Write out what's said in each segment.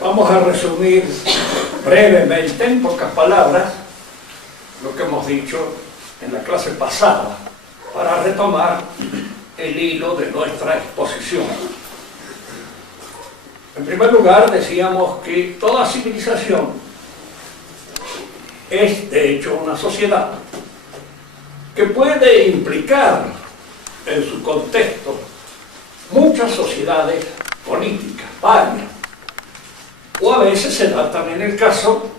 Vamos a resumir brevemente, en pocas palabras, lo que hemos dicho en la clase pasada, para retomar el hilo de nuestra exposición. En primer lugar, decíamos que toda civilización es, de hecho, una sociedad que puede implicar en su contexto muchas sociedades políticas, varias. O a veces se da también el caso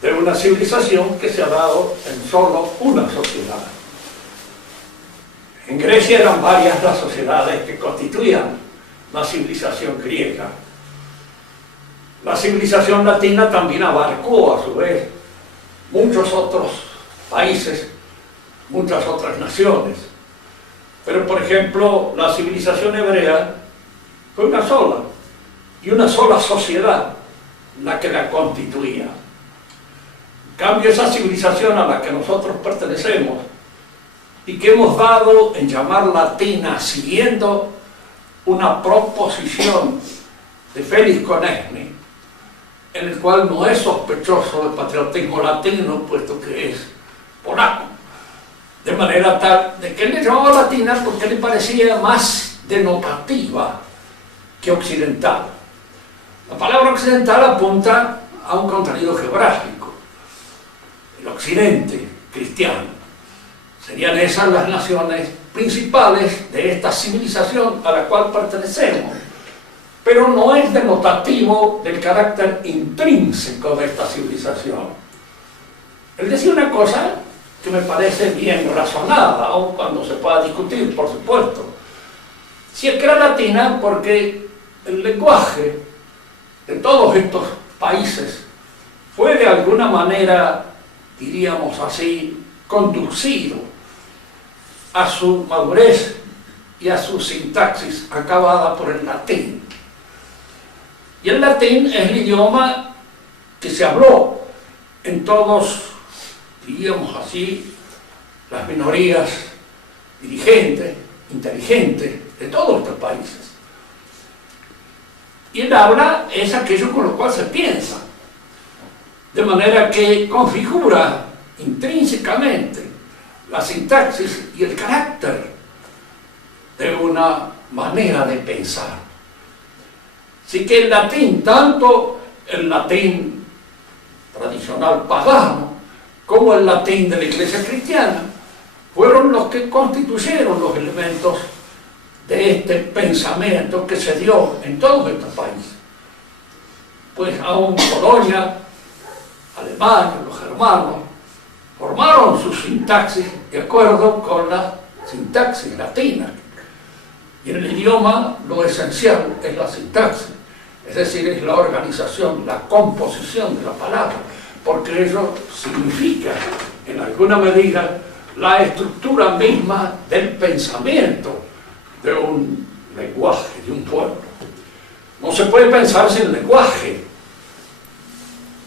de una civilización que se ha dado en solo una sociedad. En Grecia eran varias las sociedades que constituían la civilización griega. La civilización latina también abarcó, a su vez, muchos otros países, muchas otras naciones. Pero, por ejemplo, la civilización hebrea fue una sola, y una sola sociedad la que la constituía. En cambio, esa civilización a la que nosotros pertenecemos y que hemos dado en llamar latina, siguiendo una proposición de Félix Konechny, en el cual no es sospechoso de patriotismo latino, puesto que es polaco, de manera tal de que él le llamaba latina porque le parecía más denotativa que occidental. La palabra occidental apunta a un contenido geográfico, el occidente cristiano. Serían esas las naciones principales de esta civilización a la cual pertenecemos, pero no es denotativo del carácter intrínseco de esta civilización. Él decía una cosa que me parece bien razonada, aun cuando se pueda discutir, por supuesto. Si es que era latina porque el lenguaje de todos estos países fue de alguna manera, diríamos así, conducido a su madurez y a su sintaxis acabada por el latín. Y el latín es el idioma que se habló en todos, diríamos así, las minorías dirigentes, inteligentes de todos estos países. Y el habla es aquello con lo cual se piensa, de manera que configura intrínsecamente la sintaxis y el carácter de una manera de pensar. Así que el latín, tanto el latín tradicional pagano como el latín de la Iglesia cristiana, fueron los que constituyeron los elementos de este pensamiento que se dio en todos estos países. Pues aún Polonia, Alemania, los germanos, formaron su sintaxis de acuerdo con la sintaxis latina. Y en el idioma lo esencial es la sintaxis, es decir, es la organización, la composición de la palabra, porque ello significa, en alguna medida, la estructura misma del pensamiento de un lenguaje, de un pueblo. No se puede pensar sin lenguaje,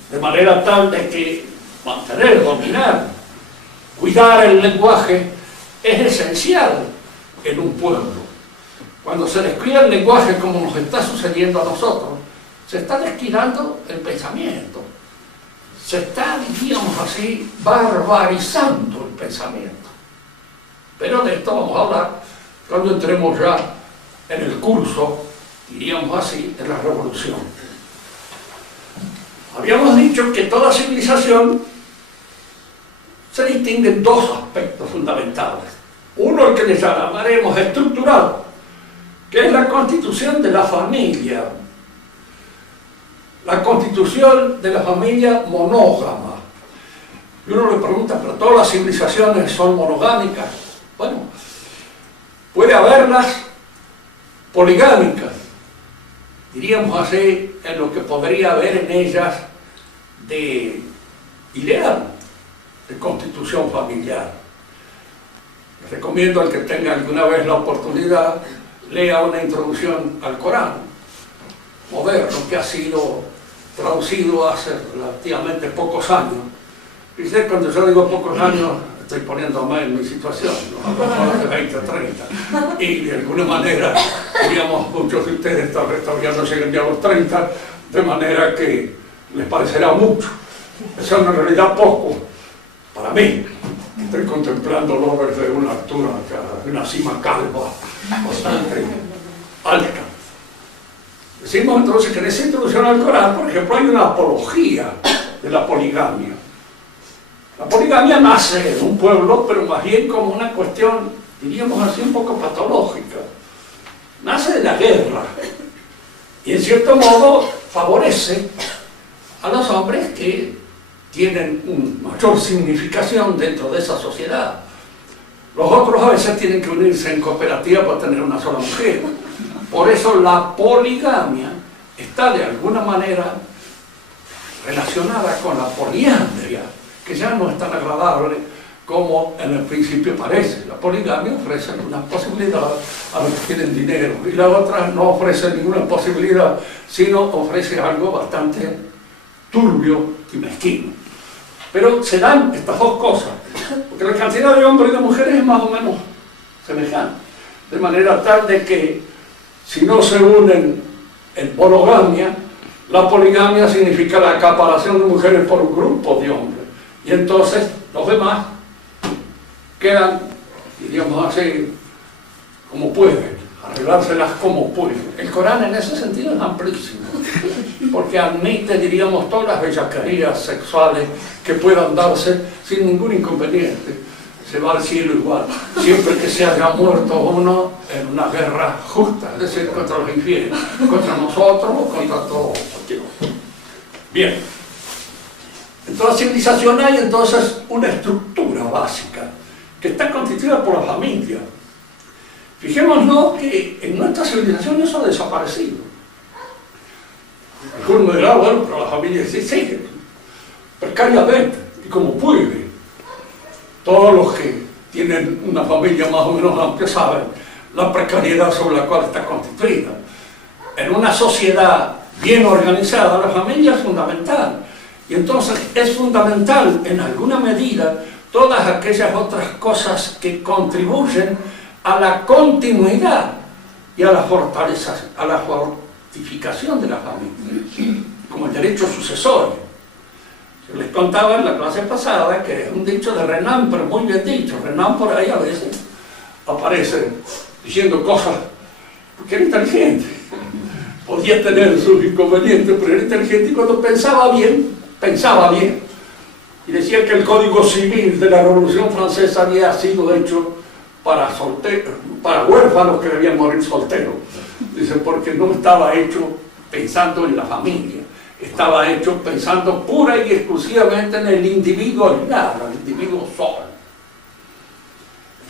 de manera tal de que mantener, dominar, cuidar el lenguaje es esencial en un pueblo. Cuando se descuida el lenguaje, como nos está sucediendo a nosotros, se está descuidando el pensamiento. Se está, diríamos así, barbarizando el pensamiento. Pero de esto vamos a hablar cuando entremos ya en el curso, diríamos así, de la revolución. Habíamos dicho que toda civilización se distingue en dos aspectos fundamentales. Uno, el que le llamaremos estructural, que es la constitución de la familia. La constitución de la familia monógama. Y uno le pregunta, ¿pero todas las civilizaciones son monogámicas? Bueno, puede haberlas poligámicas, diríamos así, en lo que podría haber en ellas de ideal de constitución familiar. Les recomiendo al que tenga alguna vez la oportunidad, lea una introducción al Corán moderno que ha sido traducido hace relativamente pocos años. Y sé, cuando yo digo pocos años, estoy poniéndome en mi situación, ¿no? De 20 o 30, y de alguna manera, digamos, muchos de ustedes tal vez todavía no llegan ya a los 30, de manera que les parecerá mucho. Eso en realidad poco para mí. Estoy contemplándolo desde una altura, de una cima calva, bastante alta. Decimos entonces que en esa introducción al Corán, por ejemplo, hay una apología de la poligamia. La poligamia nace en un pueblo, pero más bien como una cuestión, diríamos así, un poco patológica. Nace de la guerra y en cierto modo favorece a los hombres que tienen una mayor significación dentro de esa sociedad. Los otros a veces tienen que unirse en cooperativa para tener una sola mujer. Por eso la poligamia está de alguna manera relacionada con la poliandria, que ya no es tan agradable como en el principio parece. La poligamia ofrece una posibilidad a los que tienen dinero y la otra no ofrece ninguna posibilidad, sino ofrece algo bastante turbio y mezquino. Pero se dan estas dos cosas, porque la cantidad de hombres y de mujeres es más o menos semejante, de manera tal de que si no se unen en monogamia, la poligamia significa la acaparación de mujeres por un grupo de hombres, y entonces los demás quedan, diríamos así, como pueden, arreglárselas como pueden. El Corán en ese sentido es amplísimo, porque admite, diríamos, todas las bellaquerías sexuales que puedan darse sin ningún inconveniente. Se va al cielo igual, siempre que se haya muerto uno en una guerra justa, es decir, contra los infieles, contra nosotros o contra todos. Bien, en toda civilización hay entonces una estructura básica que está constituida por la familia. Fijémonos que en nuestra civilización eso ha desaparecido. Algunos me dirán, bueno, pero la familia sí sigue, precariamente y como puede. Todos los que tienen una familia más o menos amplia saben la precariedad sobre la cual está constituida. En una sociedad bien organizada, la familia es fundamental. Y entonces es fundamental, en alguna medida, todas aquellas otras cosas que contribuyen a la continuidad y a la fortaleza, a la fortificación de la familia, como el derecho sucesorio. Les contaba en la clase pasada que es un dicho de Renan, pero muy bien dicho. Renan por ahí a veces aparece diciendo cosas, porque era inteligente. Podía tener sus inconvenientes, pero era inteligente y cuando pensaba bien. Y decía que el Código Civil de la Revolución Francesa había sido hecho para huérfanos que debían morir solteros. Dice, porque no estaba hecho pensando en la familia. Estaba hecho pensando pura y exclusivamente en el individuo aislado, el individuo solo.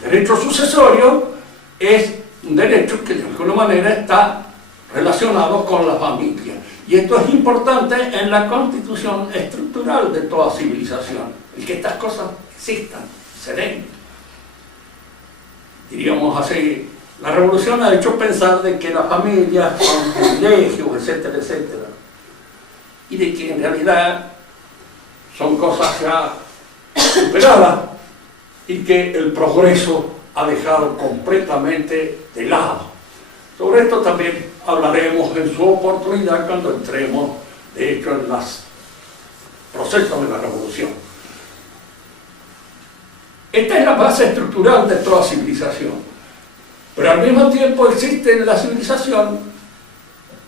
El derecho sucesorio es un derecho que de alguna manera está relacionado con la familia. Y esto es importante en la constitución estructural de toda civilización, el que estas cosas existan, se den. Diríamos así, la revolución ha hecho pensar de que la familia son privilegios, etcétera, etcétera. Y de que en realidad son cosas ya superadas y que el progreso ha dejado completamente de lado. Sobre esto también hablaremos en su oportunidad cuando entremos, de hecho, en los procesos de la revolución. Esta es la base estructural de toda civilización, pero al mismo tiempo existe en la civilización,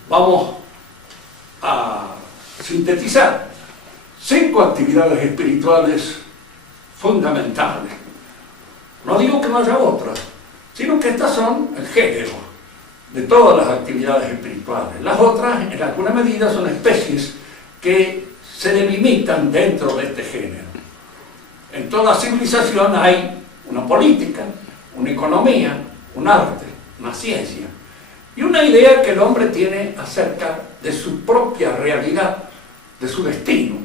vamos a sintetizar 5 actividades espirituales fundamentales. No digo que no haya otras, sino que estas son el género de todas las actividades espirituales. Las otras, en alguna medida, son especies que se delimitan dentro de este género. En toda civilización hay una política, una economía, un arte, una ciencia y una idea que el hombre tiene acerca de su propia realidad, de su destino,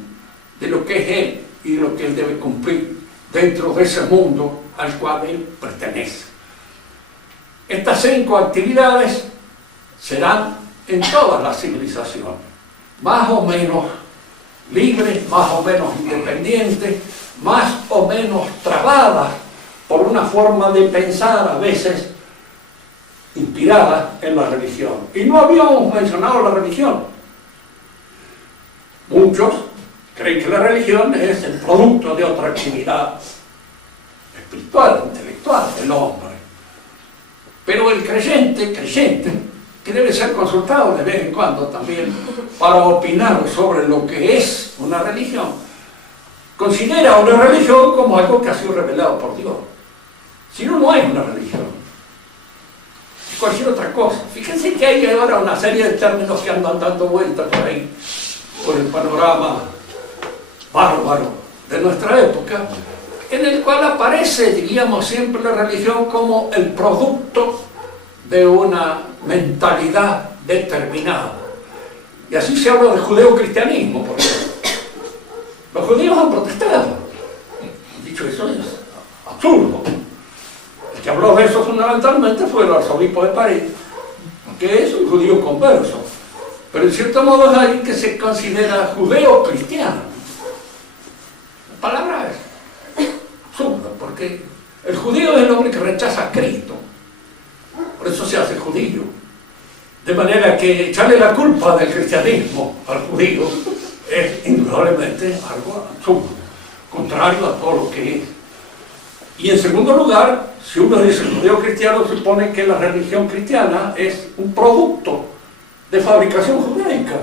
de lo que es él y de lo que él debe cumplir dentro de ese mundo al cual él pertenece. Estas 5 actividades serán en todas las civilizaciones, más o menos libres, más o menos independientes, más o menos trabadas por una forma de pensar a veces inspirada en la religión. Y no habíamos mencionado la religión. Muchos creen que la religión es el producto de otra actividad espiritual, intelectual del hombre. Pero el creyente, que debe ser consultado de vez en cuando también para opinar sobre lo que es una religión, considera una religión como algo que ha sido revelado por Dios. Si no, no es una religión. Es cualquier otra cosa. Fíjense que hay ahora una serie de términos que andan dando vueltas por ahí, por el panorama bárbaro de nuestra época, en el cual aparece, diríamos siempre, la religión como el producto de una mentalidad determinada. Y así se habla del judeocristianismo, por ejemplo. Los judíos han protestado. Han dicho, eso es absurdo. El que habló de eso fundamentalmente fue el arzobispo de París, que es un judío converso. Pero en cierto modo es alguien que se considera judeo-cristiano. La palabra es absurda, porque el judío es el hombre que rechaza a Cristo. Por eso se hace judío. De manera que echarle la culpa del cristianismo al judío es indudablemente algo absurdo, contrario a todo lo que es. Y en segundo lugar, si uno dice judío cristiano, supone que la religión cristiana es un producto de fabricación judaica.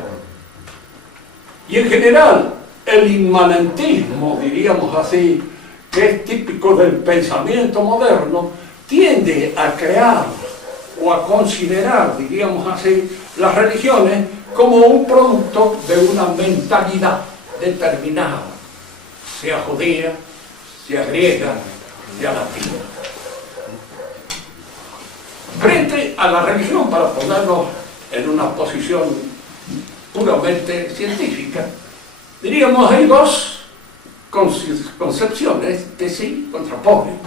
Y en general, el inmanentismo, diríamos así, que es típico del pensamiento moderno, tiende a crear o a considerar, diríamos así, las religiones como un producto de una mentalidad determinada, sea judía, sea griega, sea latina. Frente a la religión, para ponernos en una posición puramente científica, diríamos hay dos concepciones que se contraponen,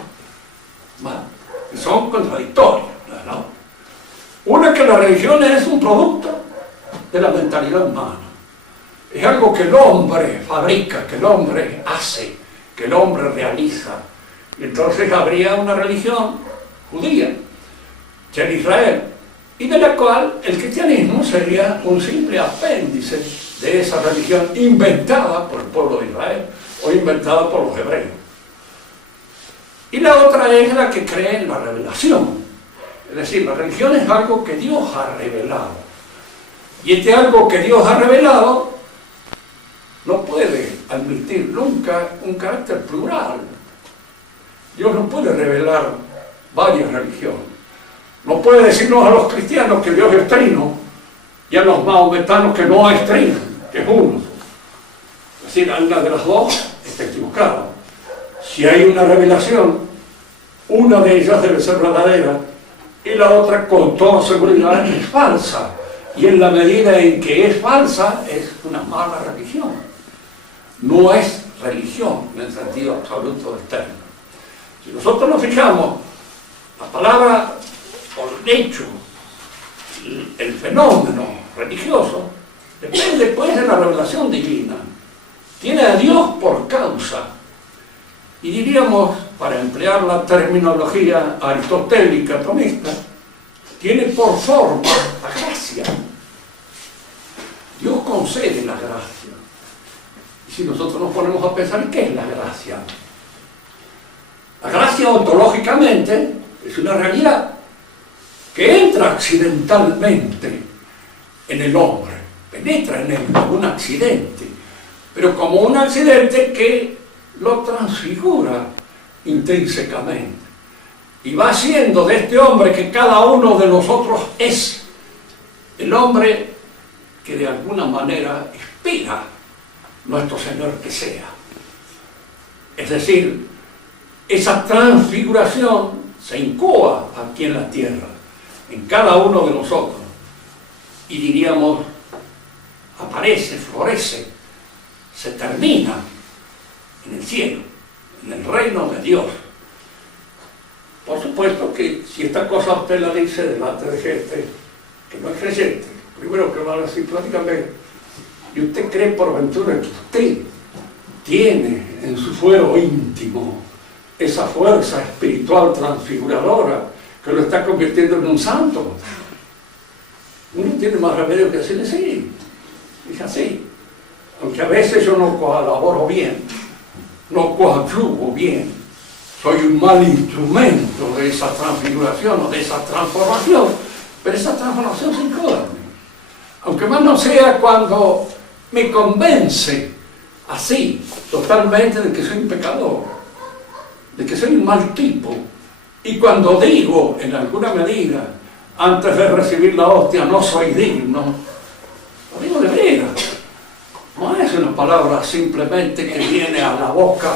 que son contradictorias, ¿no? Una, que la religión es un producto de la mentalidad humana. Es algo que el hombre fabrica, que el hombre hace, que el hombre realiza. Y entonces habría una religión judía, en Israel, y de la cual el cristianismo sería un simple apéndice de esa religión inventada por el pueblo de Israel o inventada por los hebreos. Y la otra es la que cree en la revelación. Es decir, la religión es algo que Dios ha revelado. Y este algo que Dios ha revelado no puede admitir nunca un carácter plural. Dios no puede revelar varias religiones. No puede decirnos a los cristianos que Dios es trino y a los mahometanos que no es trino, que es uno. Es decir, una de las dos está equivocada. Si hay una revelación, una de ellas debe ser verdadera y la otra, con toda seguridad, es falsa. Y en la medida en que es falsa, es una mala religión. No es religión en el sentido absoluto del término. Si nosotros nos fijamos, la palabra por el hecho, el fenómeno religioso, depende pues de la revelación divina. Tiene a Dios por causa. Y diríamos, para emplear la terminología aristotélica tomista, tiene por forma la gracia. Dios concede la gracia. Y si nosotros nos ponemos a pensar, ¿qué es la gracia? La gracia ontológicamente es una realidad que entra accidentalmente en el hombre, penetra en él como un accidente, pero como un accidente que lo transfigura intrínsecamente y va haciendo de este hombre que cada uno de nosotros es el hombre que de alguna manera espera nuestro Señor que sea. Es decir, esa transfiguración se incoa aquí en la tierra, en cada uno de nosotros, y diríamos, aparece, florece, se termina en el cielo, en el reino de Dios. Por supuesto que si esta cosa usted la dice delante de gente que no es creyente, primero que van a decir, platícame, y usted cree por ventura que usted tiene en su fuero íntimo esa fuerza espiritual transfiguradora que lo está convirtiendo en un santo, uno tiene más remedio que decirle sí, es así. Aunque a veces yo no colaboro bien, no coadyuvo bien, soy un mal instrumento de esa transfiguración o de esa transformación, pero esa transformación se incorpora. Aunque más no sea cuando me convence así, totalmente, de que soy un pecador, de que soy un mal tipo, y cuando digo, en alguna medida, antes de recibir la hostia, no soy digno, lo digo de veras. No es una palabra simplemente que viene a la boca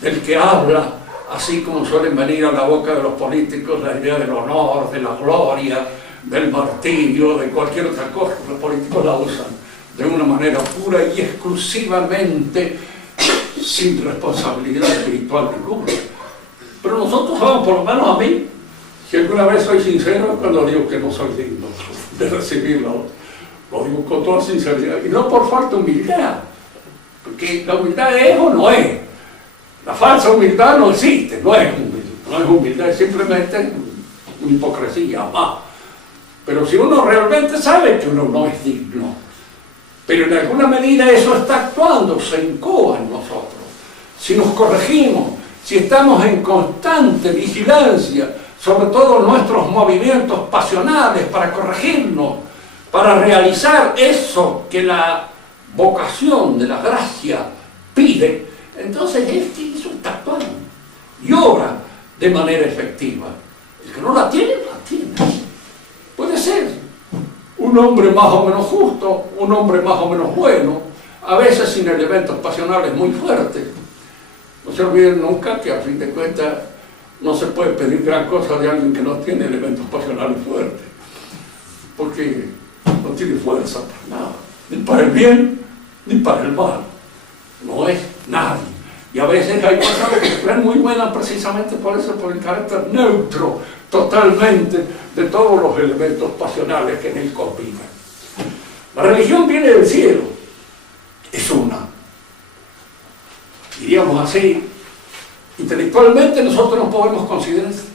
del que habla, así como suelen venir a la boca de los políticos la idea del honor, de la gloria, del martirio, de cualquier otra cosa. Los políticos la usan de una manera pura y exclusivamente sin responsabilidad espiritual ninguna. Pero nosotros vamos, por lo menos a mí, si alguna vez soy sincero cuando digo que no soy digno de recibirlo, lo digo con toda sinceridad, y no por falta de humildad, porque la humildad es o no es. La falsa humildad no existe, no es humildad, es simplemente una hipocresía más. Pero si uno realmente sabe que uno no es digno, pero en alguna medida eso está actuando, se incoa en nosotros. Si nos corregimos, si estamos en constante vigilancia sobre todos nuestros movimientos pasionales para corregirnos, para realizar eso que la vocación de la gracia pide, entonces eso está actuando y obra de manera efectiva. El que no la tiene, la tiene. Puede ser un hombre más o menos justo, un hombre más o menos bueno, a veces sin elementos pasionales muy fuertes. No se olviden nunca que a fin de cuentas no se puede pedir gran cosa de alguien que no tiene elementos pasionales fuertes, porque no tiene fuerza para nada, ni para el bien, ni para el mal. No es nadie. Y a veces hay personas que se creen muy buenas precisamente por eso, por el carácter neutro, totalmente, de todos los elementos pasionales que en él conviven. La religión viene del cielo, es una. Diríamos así, intelectualmente nosotros no podemos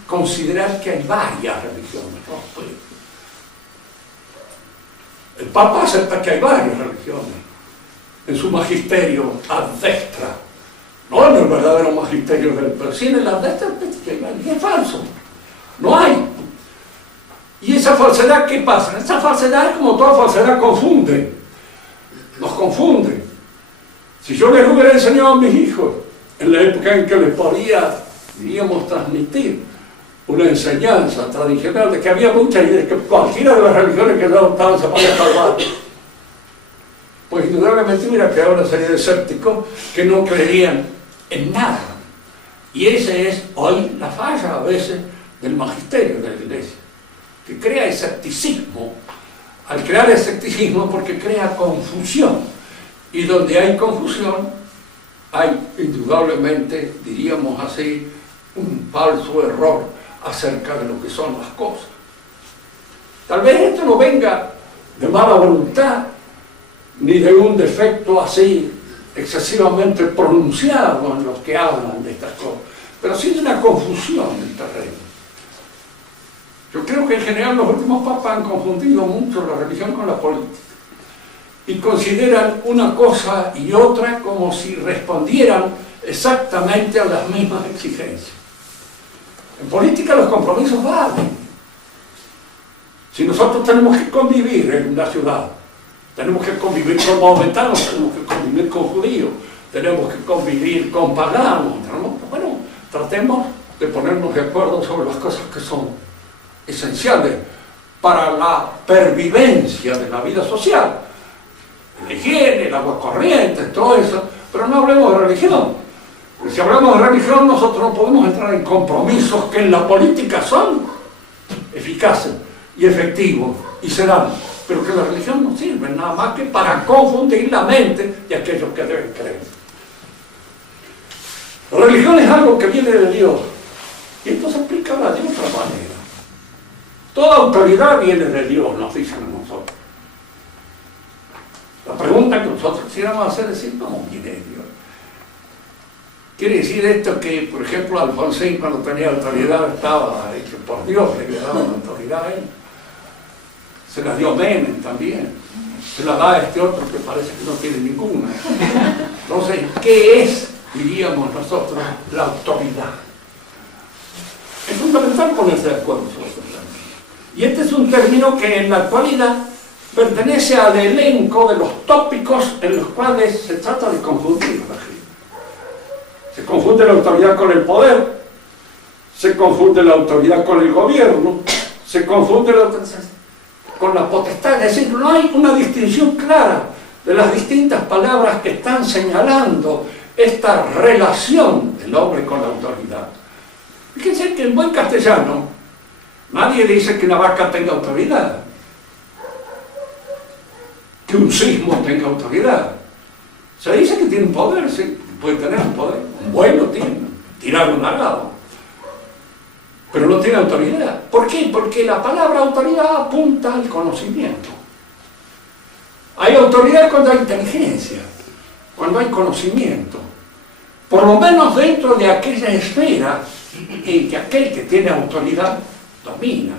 considerar que hay varias religiones, ¿no? Pues, el Papa acepta que hay varias religiones en su magisterio ad destra, no en el verdadero magisterio del, pero sí en el ad destra, que hay varias, y es falso, no hay. Y esa falsedad, ¿qué pasa? Esa falsedad, como toda falsedad, confunde, nos confunde. Si yo les hubiera enseñado a mis hijos, en la época en que les podía, diríamos, transmitir una enseñanza tradicional de que había muchas ideas, que cualquiera de las religiones que adoptaban se podía salvar, pues indudablemente hubiera quedado una serie de escépticos que no creerían en nada. Y esa es hoy la falla a veces del magisterio de la Iglesia, que crea escepticismo, al crear escepticismo porque crea confusión, y donde hay confusión hay indudablemente, diríamos así, un falso error acerca de lo que son las cosas. Tal vez esto no venga de mala voluntad, ni de un defecto así excesivamente pronunciado en los que hablan de estas cosas, pero sí de una confusión del terreno. Yo creo que en general los últimos papas han confundido mucho la religión con la política y consideran una cosa y otra como si respondieran exactamente a las mismas exigencias. En política los compromisos valen. Si nosotros tenemos que convivir en una ciudad, tenemos que convivir con maometanos, tenemos que convivir con judíos, tenemos que convivir con paganos, bueno, tratemos de ponernos de acuerdo sobre las cosas que son esenciales para la pervivencia de la vida social. La higiene, el agua corriente, todo eso, pero no hablemos de religión. Porque si hablamos de religión, nosotros no podemos entrar en compromisos que en la política son eficaces y efectivos y se dan, pero que la religión no sirve nada más que para confundir la mente de aquellos que deben creer. La religión es algo que viene de Dios, y esto se explica de otra manera. Toda autoridad viene de Dios, nos dicen a nosotros. La pregunta que nosotros quisiéramos hacer es decir, no viene de Dios. Quiere decir esto que, por ejemplo, Alfonsín cuando tenía autoridad estaba hecho por Dios, le daba la autoridad a él. Se la dio Menem también. Se la da a este otro que parece que no tiene ninguna. Entonces, ¿qué es, diríamos nosotros, la autoridad? Es fundamental ponerse de acuerdo sobre esto. Y este es un término que en la actualidad pertenece al elenco de los tópicos en los cuales se trata de confundir a la gente. Se confunde la autoridad con el poder, se confunde la autoridad con el gobierno, se confunde con la potestad. Es decir, no hay una distinción clara de las distintas palabras que están señalando esta relación del hombre con la autoridad. Fíjense que en buen castellano nadie dice que una vaca tenga autoridad, que un sismo tenga autoridad. Se dice que tiene un poder, sí, puede tener un poder. Un bueno tiene, tirar un arado, pero no tiene autoridad. ¿Por qué? Porque la palabra autoridad apunta al conocimiento. Hay autoridad cuando hay inteligencia, cuando hay conocimiento, por lo menos dentro de aquella esfera en que aquel que tiene autoridad domina.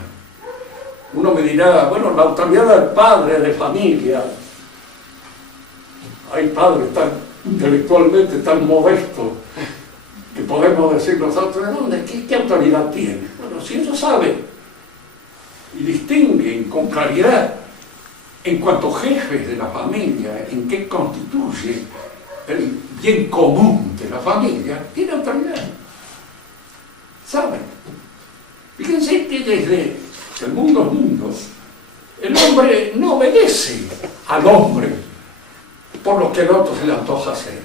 Uno me dirá, bueno, la autoridad del padre de familia. Hay padres tan intelectualmente tan modestos que podemos decir nosotros, ¿de dónde? ¿Qué autoridad tiene? Bueno, si ellos saben y distinguen con claridad en cuanto jefes de la familia, en qué constituye el bien común de la familia, tiene autoridad. ¿Saben? Fíjense que desde el mundo es mundo, el hombre no obedece al hombre por lo que al otro se le antoja hacer.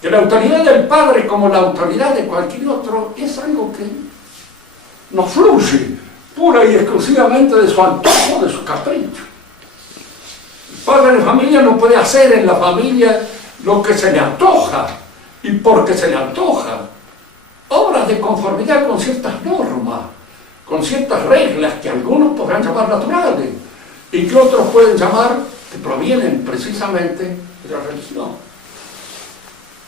Que la autoridad del padre, como la autoridad de cualquier otro, es algo que no fluye pura y exclusivamente de su antojo, de su capricho. El padre de familia no puede hacer en la familia lo que se le antoja, y porque se le antoja, obras de conformidad con ciertas normas, con ciertas reglas que algunos podrán llamar naturales y que otros pueden llamar que provienen precisamente de la religión,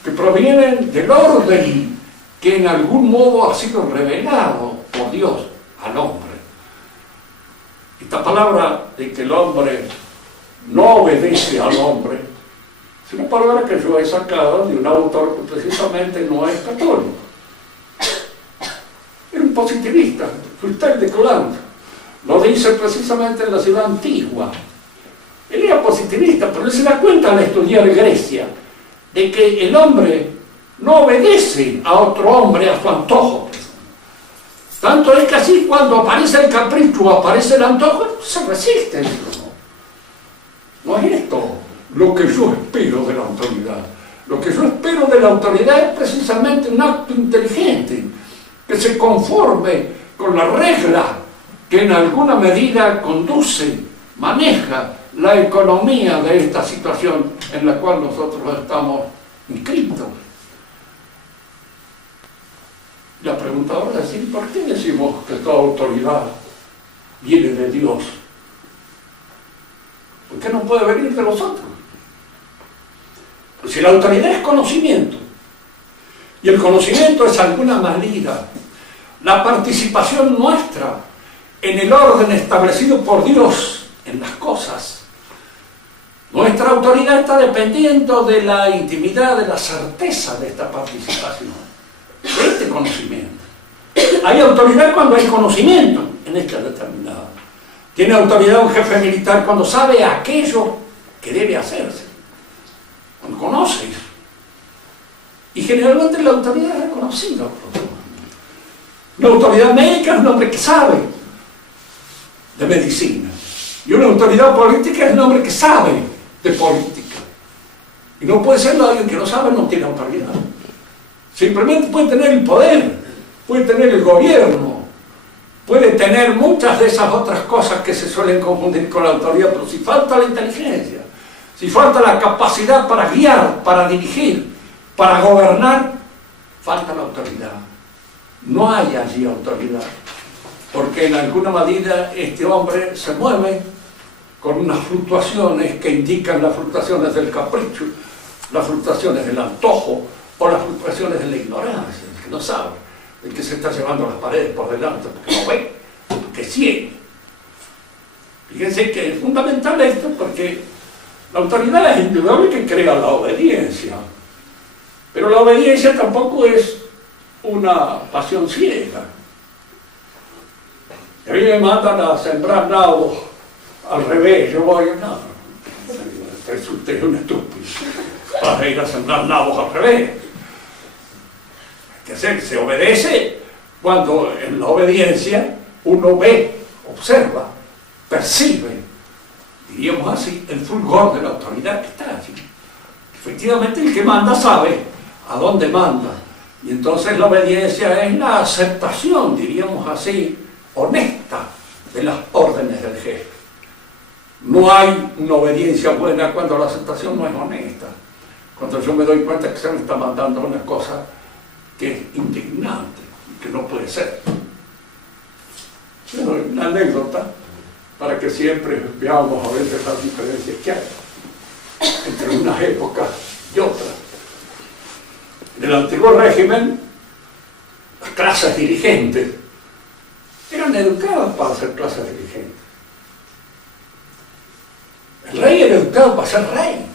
que provienen del orden que en algún modo ha sido revelado por Dios al hombre. Esta palabra de que el hombre no obedece al hombre es una palabra que yo he sacado de un autor que precisamente no es católico. Era un positivista, Fustel de Coulanges. Lo dice precisamente en la ciudad antigua. Él era positivista, pero él se da cuenta al estudiar Grecia de que el hombre no obedece a otro hombre a su antojo. Tanto es que así cuando aparece el capricho o aparece el antojo, se resiste. No es esto lo que yo espero de la autoridad. Lo que yo espero de la autoridad es precisamente un acto inteligente, que se conforme con la regla que en alguna medida conduce, maneja la economía de esta situación en la cual nosotros estamos inscritos. La pregunta ahora es decir, ¿por qué decimos que toda autoridad viene de Dios? ¿Por qué no puede venir de nosotros? Pues si la autoridad es conocimiento, y el conocimiento es alguna medida, la participación nuestra en el orden establecido por Dios en las cosas. Nuestra autoridad está dependiendo de la intimidad, de la certeza de esta participación, de este conocimiento. Hay autoridad cuando hay conocimiento en esta determinada. Tiene autoridad un jefe militar cuando sabe aquello que debe hacerse, cuando conoce. Y generalmente la autoridad es reconocida por todos. Una autoridad médica es un hombre que sabe de medicina. Y una autoridad política es un hombre que sabe de política. Y no puede ser alguien que no sabe, no tiene autoridad. Simplemente puede tener el poder, puede tener el gobierno, puede tener muchas de esas otras cosas que se suelen confundir con la autoridad, pero si falta la inteligencia, si falta la capacidad para guiar, para dirigir, para gobernar, falta la autoridad. No hay allí autoridad, porque en alguna medida este hombre se mueve con unas fluctuaciones que indican las fluctuaciones del capricho, las fluctuaciones del antojo, o las fluctuaciones de la ignorancia, el que no sabe, el que se está llevando las paredes por delante porque no ve, porque es ciego. Fíjense que es fundamental esto porque la autoridad es indudable que crea la obediencia, pero la obediencia tampoco es una pasión ciega. A mí me mandan a sembrar nabos al revés, yo voy, no, usted es un estúpido para ir a sembrar nabos al revés. Hay que hacer, se obedece cuando en la obediencia uno ve, observa, percibe, diríamos así, el fulgor de la autoridad que está allí. Efectivamente el que manda sabe a dónde manda, y entonces la obediencia es la aceptación, diríamos así, honesta de las órdenes del jefe. No hay una obediencia buena cuando la aceptación no es honesta, cuando yo me doy cuenta que se me está mandando una cosa que es indignante, que no puede ser. Pero una anécdota para que siempre veamos a veces las diferencias que hay entre unas épocas y otras. En el antiguo régimen, las clases dirigentes eran educadas para ser clases dirigentes. El rey era educado para ser rey,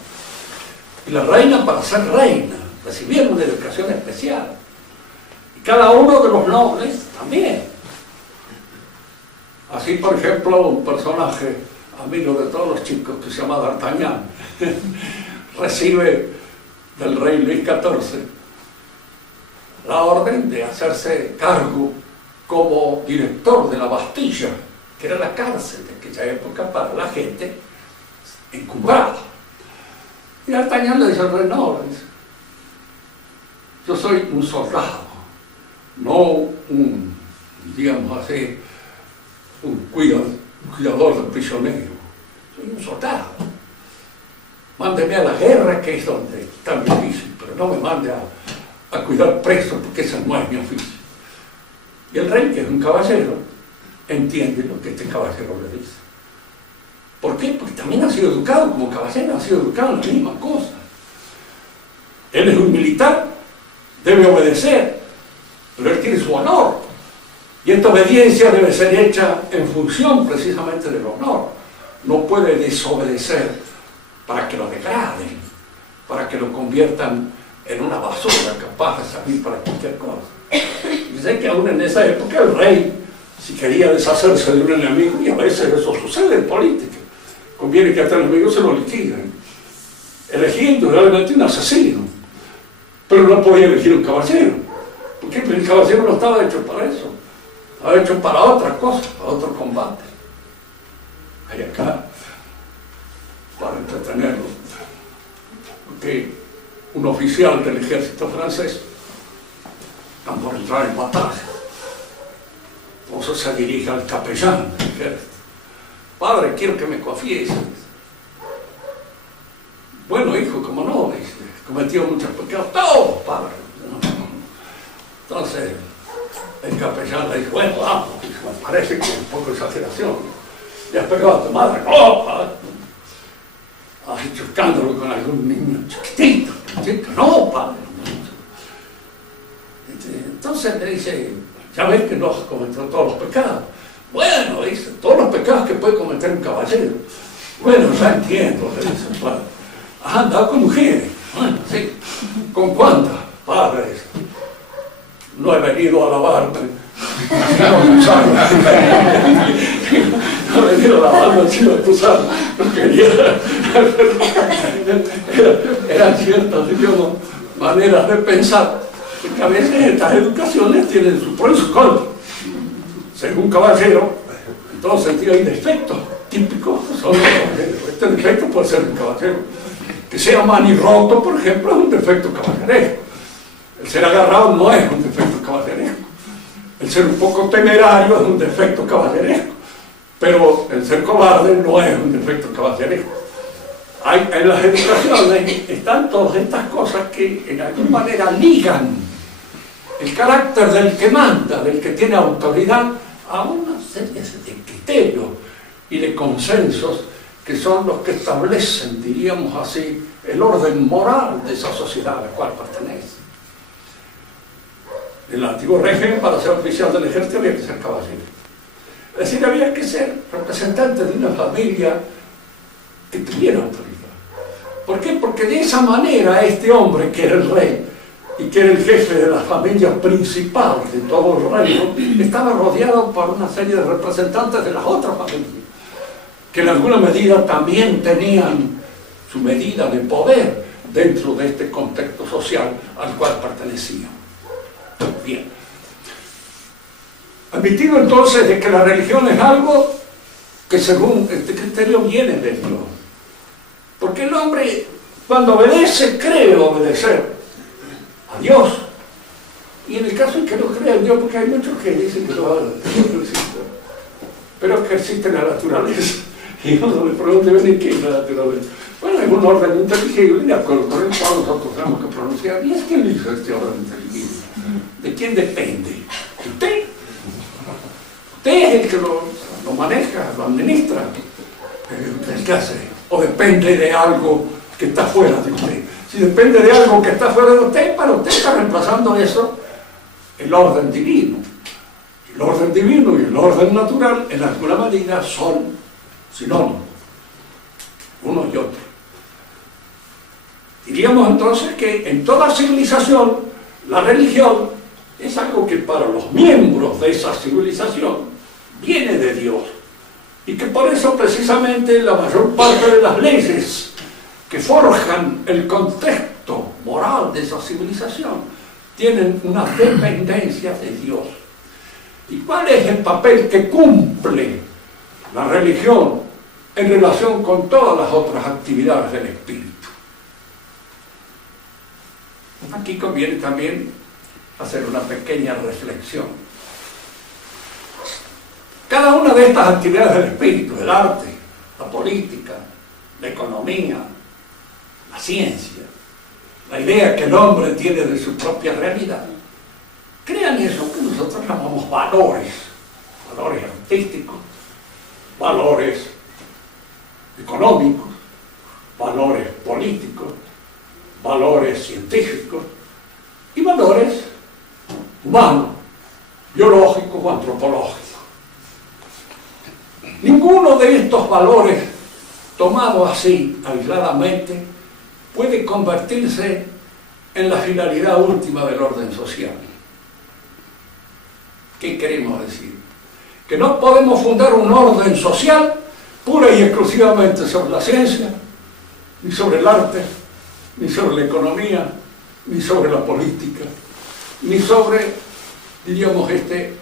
y la reina para ser reina. Recibieron una educación especial. Y cada uno de los nobles también. Así, por ejemplo, un personaje amigo de todos los chicos que se llama D'Artagnan recibe del rey Luis XIV la orden de hacerse cargo como director de la Bastilla, que era la cárcel de aquella época para la gente encumbrada. Y D'Artagnan le dice al rey, no, le dice, yo soy un soldado, no un, digamos así, un cuidador de prisioneros. Soy un soldado. Mándeme a la guerra, que es donde es tan difícil, pero no me mande a cuidar presos, porque ese no es mi oficio. Y el rey, que es un caballero, entiende lo que este caballero le dice. ¿Por qué? Porque también ha sido educado como caballero, ha sido educado en la misma cosa. Él es un militar, debe obedecer, pero él tiene su honor. Y esta obediencia debe ser hecha en función precisamente del honor. No puede desobedecer para que lo degraden, para que lo conviertan en una basura capaz de servir para cualquier cosa. Y sé que aún en esa época el rey, si quería deshacerse de un enemigo, y a veces eso sucede en política, conviene que a este enemigo se lo liquiden. Elegía indudablemente un asesino, pero no podía elegir un caballero. ¿Por qué? Porque el caballero no estaba hecho para eso. Estaba hecho para otra cosa, para otro combate. Hay acá, para entretenerlo, porque un oficial del ejército francés está por entrar en batalla. Entonces se dirige al capellán del ejército. Padre, quiero que me confieses. Bueno, hijo, como no, dice, cometió muchos pecados. Todos, padre. Entonces el capellán le dice, bueno, vamos, me parece que es un poco de exageración. ¿Le has pegado a tu madre? No, padre. ¿Has hecho escándalo con algún niño chiquitito? No, padre. Entonces le dice, ya ves que no has cometido todos los pecados. Bueno, dice, todos los pecados que puede cometer un caballero. Bueno, ya entiendo, le dice el padre. ¿Has andado con mujeres? Bueno, sí. ¿Con cuántas? Padre, dice, no he venido a lavarme. No he venido a lavarme, sino a usar. No quería. Eran ciertas, digamos, maneras de pensar, porque a veces estas educaciones tienen sus pros y sus contras. Según caballero, en todo sentido hay defectos típicos que son los caballeros. Este defecto puede ser un caballero. Que sea manirroto, por ejemplo, es un defecto caballeresco. El ser agarrado no es un defecto caballeresco. El ser un poco temerario es un defecto caballeresco. Pero el ser cobarde no es un defecto caballeresco. En las educaciones están todas estas cosas que en alguna manera ligan el carácter del que manda, del que tiene autoridad, a una serie de criterios y de consensos que son los que establecen, diríamos así, el orden moral de esa sociedad a la cual pertenece. En el antiguo régimen, para ser oficial del ejército había que ser caballero. Es decir, había que ser representante de una familia que tuviera autoridad. ¿Por qué? Porque de esa manera este hombre, que era el rey y que era el jefe de la familia principal de todo el reino, estaba rodeado por una serie de representantes de las otras familias, que en alguna medida también tenían su medida de poder dentro de este contexto social al cual pertenecían. Bien. Admitido entonces de que la religión es algo que según este criterio viene de Dios. Porque el hombre, cuando obedece, cree obedecer a Dios. Y en el caso en que no crea en Dios, porque hay muchos que dicen que no existe, pero que existe la naturaleza. Y uno le pregunta, ¿qué es la naturaleza? Bueno, es un orden inteligible, de acuerdo con el cual nosotros tenemos que pronunciar. ¿Y es quién hizo este orden inteligible? ¿De quién depende? ¿De usted? Usted es el que lo maneja, lo administra. ¿Qué hace? ¿O depende de algo que está fuera de usted? Si depende de algo que está fuera de usted, para usted está reemplazando eso el orden divino. El orden divino y el orden natural, en alguna medida, son sinónimos, uno y otro. Diríamos entonces que en toda civilización, la religión es algo que para los miembros de esa civilización viene de Dios. Y que por eso precisamente la mayor parte de las leyes que forjan el contexto moral de esa civilización tienen una dependencia de Dios. ¿Y cuál es el papel que cumple la religión en relación con todas las otras actividades del espíritu? Aquí conviene también hacer una pequeña reflexión. Cada una de estas actividades del espíritu, el arte, la política, la economía, la ciencia, la idea que el hombre tiene de su propia realidad, crean eso que nosotros llamamos valores, valores artísticos, valores económicos, valores políticos, valores científicos y valores humanos, biológicos o antropológicos. Ninguno de estos valores, tomados así, aisladamente, puede convertirse en la finalidad última del orden social. ¿Qué queremos decir? Que no podemos fundar un orden social pura y exclusivamente sobre la ciencia, ni sobre el arte, ni sobre la economía, ni sobre la política, ni sobre, diríamos, este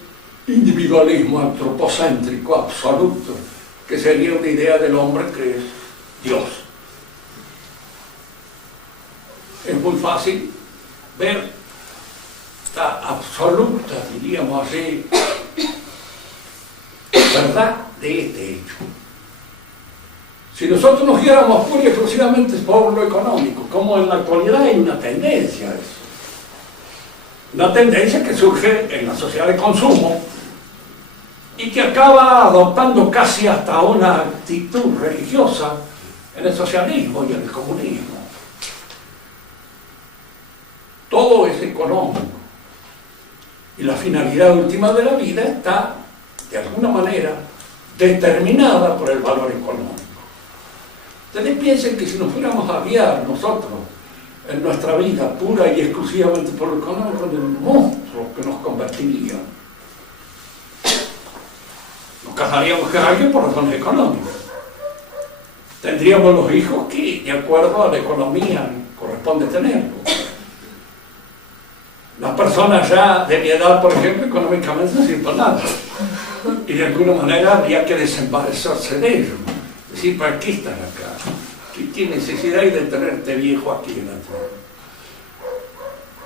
individualismo antropocéntrico absoluto, que sería una idea del hombre que es Dios. Es muy fácil ver la absoluta, diríamos así, verdad de este hecho. Si nosotros nos guiáramos pura y exclusivamente por lo económico, como en la actualidad hay una tendencia a eso, una tendencia que surge en la sociedad de consumo y que acaba adoptando casi hasta una actitud religiosa en el socialismo y en el comunismo. Todo es económico y la finalidad última de la vida está, de alguna manera, determinada por el valor económico. Ustedes piensen que si nos fuéramos a guiar nosotros en nuestra vida pura y exclusivamente por lo económico, en el monstruo que nos convertiría. Nos casaríamos con alguien por razones económicas. Tendríamos los hijos que, de acuerdo a la economía, corresponde tenerlos. Las personas ya de mi edad, por ejemplo, económicamente no sirven nada. Y de alguna manera habría que desembarazarse de ellos. Es decir, ¿para qué están acá? ¿Qué necesidad hay de tenerte viejo aquí en la tierra?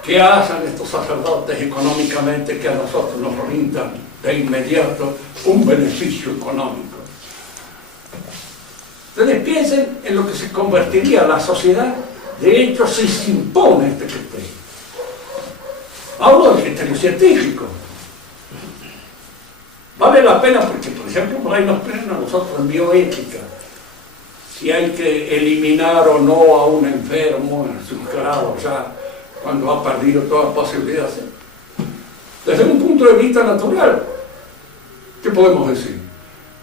¿Qué hacen estos sacerdotes económicamente que a nosotros nos rindan de inmediato un beneficio económico? Ustedes piensen en lo que se convertiría la sociedad, de hecho, si se impone este criterio. Hablo del criterio científico. Vale la pena porque, por ejemplo, por ahí nos ponen a nosotros en bioética si hay que eliminar o no a un enfermo en sus grados ya cuando ha perdido toda posibilidad. Desde un punto de vista natural, ¿qué podemos decir?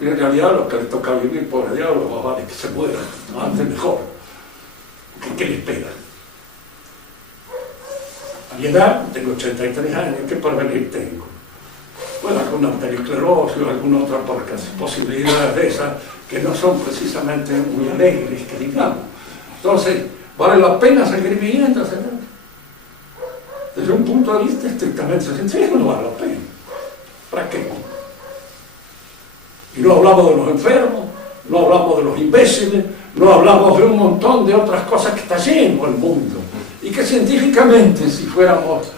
Mira, en realidad lo que les toca vivir, pobre diablo, más vale que se mueran, no, antes mejor. ¿Qué les espera? A mi edad, tengo 83 años, ¿qué porvenir tengo? Bueno, alguna arteriosclerosis o alguna otra posibilidades de esas que no son precisamente muy alegres, que digamos. Entonces, ¿vale la pena seguir viviendo? Desde un punto de vista estrictamente científico no vale la pena. ¿Para qué? Y no hablamos de los enfermos, no hablamos de los imbéciles, no hablamos de un montón de otras cosas que está lleno el mundo. Y que científicamente, si fuéramos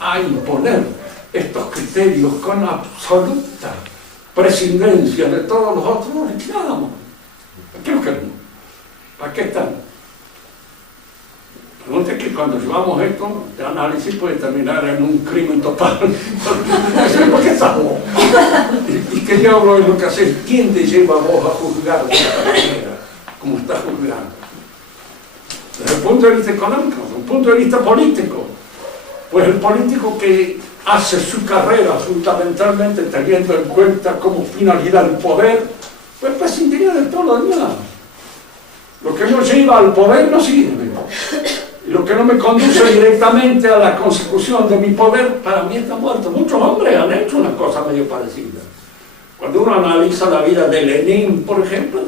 a imponer estos criterios con absoluta prescindencia de todos los otros, nos liquidamos. ¿Para qué los queremos? ¿Para qué están? Pregunta que cuando llevamos esto de análisis puede terminar en un crimen total. ¿Por qué estamos? ¿Y qué diablo es lo que haces? ¿Quién te lleva a vos a juzgar de esta manera, como estás juzgando? Desde el punto de vista económico, desde el punto de vista político, pues el político que hace su carrera fundamentalmente teniendo en cuenta como finalidad el poder, pues prescindiría de todo lo demás. Lo que no lleva al poder no sirve. Y lo que no me conduce directamente a la consecución de mi poder, para mí está muerto. Muchos hombres han hecho una cosa medio parecida. Cuando uno analiza la vida de Lenin, por ejemplo,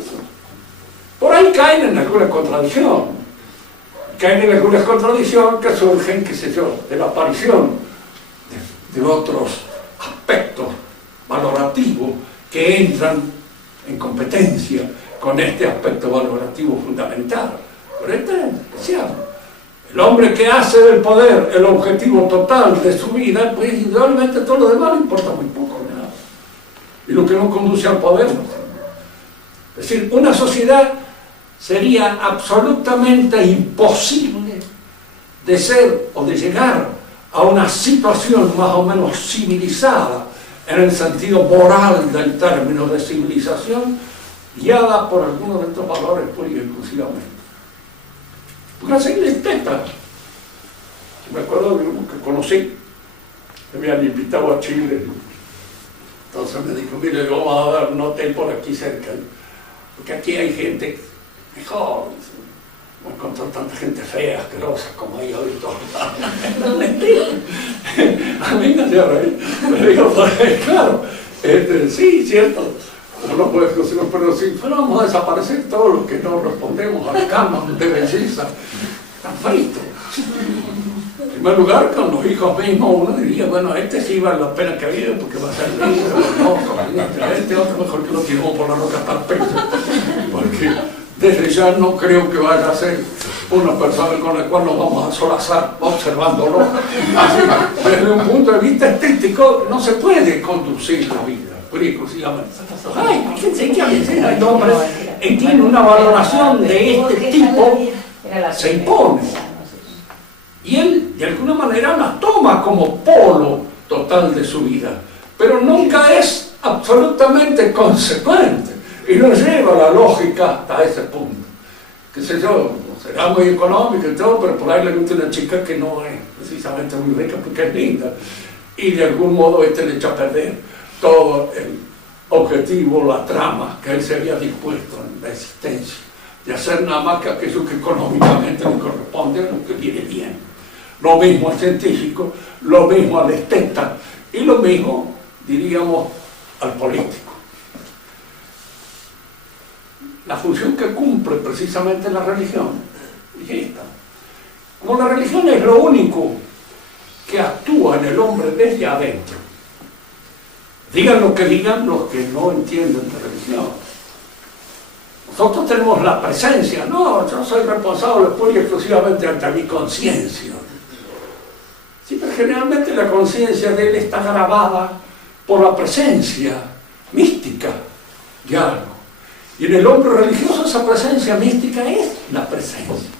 por ahí caen en alguna contradicción. Caen en algunas contradicciones que surgen, qué sé yo, de la aparición de otros aspectos valorativos que entran en competencia con este aspecto valorativo fundamental. Pero este es especial. El hombre que hace del poder el objetivo total de su vida, pues indudablemente todo lo demás le importa muy poco, ¿verdad? Y lo que no conduce al poder no sirve. Es decir, una sociedad sería absolutamente imposible de ser o de llegar a una situación más o menos civilizada en el sentido moral del término de civilización, guiada por algunos de estos valores pura y exclusivamente. Porque así le intenta. Me acuerdo de uno que conocí, que me habían invitado a Chile. Entonces me dijo, mire, vamos a dar un hotel por aquí cerca, porque aquí hay gente mejor. No encontró tanta gente fea, asquerosa, como hay hoy todos lados. No mentira. A mí me hacía reír. Me dijo, pues, claro, sí, cierto. No puede conseguir, pero si fuéramos a desaparecer todos los que no respondemos al canon de belleza, tan fritos. En primer lugar, con los hijos mismos, uno diría, bueno, este sí vale la pena que vive porque va a ser libre, no, este otro mejor que lo tiramos por la roca hasta el pecho, porque desde ya no creo que vaya a ser una persona con la cual nos vamos a solazar observándolo. Así, desde un punto de vista estético, no se puede conducir la vida. Ay, fíjense que a veces el hombre tiene una valoración de este tipo, se impone. Y él, de alguna manera, la toma como polo total de su vida. Pero nunca es absolutamente consecuente. Y no lleva la lógica hasta ese punto. Qué sé yo, será muy económico y todo, pero por ahí le gusta una chica que no es precisamente muy rica porque es linda. Y de algún modo le echa a perder todo el objetivo, la trama que él se había dispuesto en la existencia, de hacer nada más que aquello que económicamente le corresponde a lo que viene bien. Lo mismo al científico, lo mismo al esteta y lo mismo, diríamos, al político. La función que cumple precisamente la religión es esta. Como la religión es lo único que actúa en el hombre desde adentro, digan lo que digan los que no entienden de religión. Nosotros tenemos la presencia, no, yo soy responsable pura y exclusivamente ante mi conciencia. Sí, pero generalmente la conciencia de él está grabada por la presencia mística de algo. Y en el hombre religioso esa presencia mística es la presencia.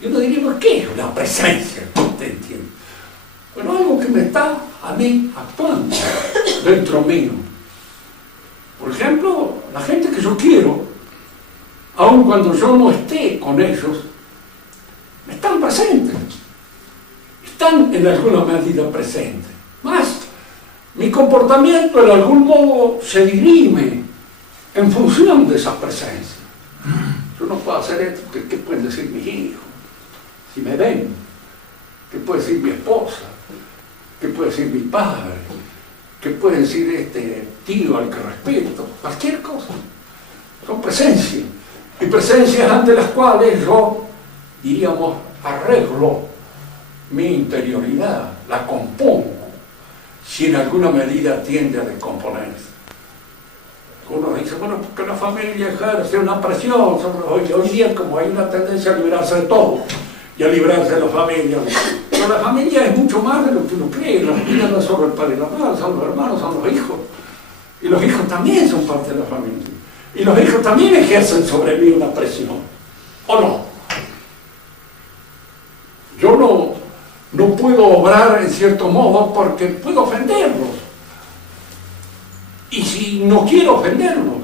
Y uno diría, ¿por qué es la presencia? ¿Usted entiende? Bueno, algo que me está a mí actuando dentro mío. Por ejemplo, la gente que yo quiero, aun cuando yo no esté con ellos, están presentes. Están en alguna medida presentes. Más, mi comportamiento en algún modo se dirime en función de esa presencia. Yo no puedo hacer esto, ¿qué pueden decir mis hijos? Si me ven, ¿qué puede decir mi esposa? ¿Qué puede decir mi padre? ¿Qué puede decir este tío al que respeto? Cualquier cosa. Son presencias. Y presencias ante las cuales yo, diríamos, arreglo mi interioridad, la compongo, si en alguna medida tiende a descomponerse. Uno dice, bueno, porque la familia ejerce una presión sobre hoy día, como hay una tendencia a liberarse de todo y a librarse de la familia. Pero la familia es mucho más de lo que uno cree. La familia no es solo el padre y la madre, son los hermanos, son los hijos. Y los hijos también son parte de la familia. Y los hijos también ejercen sobre mí una presión. ¿O no? Yo no puedo obrar en cierto modo porque puedo ofenderlos. Y si no quiero ofenderlos,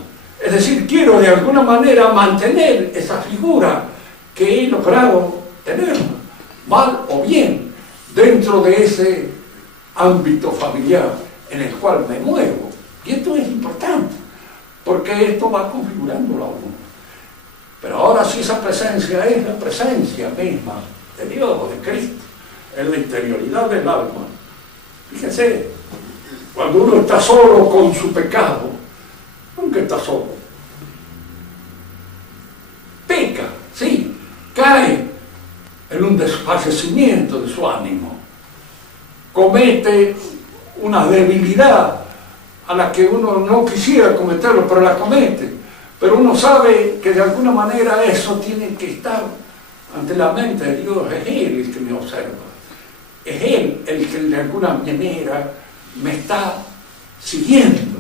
es decir, quiero de alguna manera mantener esa figura que he logrado tener, mal o bien, dentro de ese ámbito familiar en el cual me muevo. Y esto es importante, porque esto va configurándolo a uno. Pero ahora sí, esa presencia es la presencia misma de Dios, de Cristo, en la interioridad del alma. Fíjense, cuando uno está solo con su pecado, nunca está solo. Peca, sí, cae en un desfallecimiento de su ánimo, comete una debilidad a la que uno no quisiera cometerlo, pero la comete. Pero uno sabe que de alguna manera eso tiene que estar ante la mente de Dios. Es Él el que me observa, es Él el que de alguna manera me está siguiendo.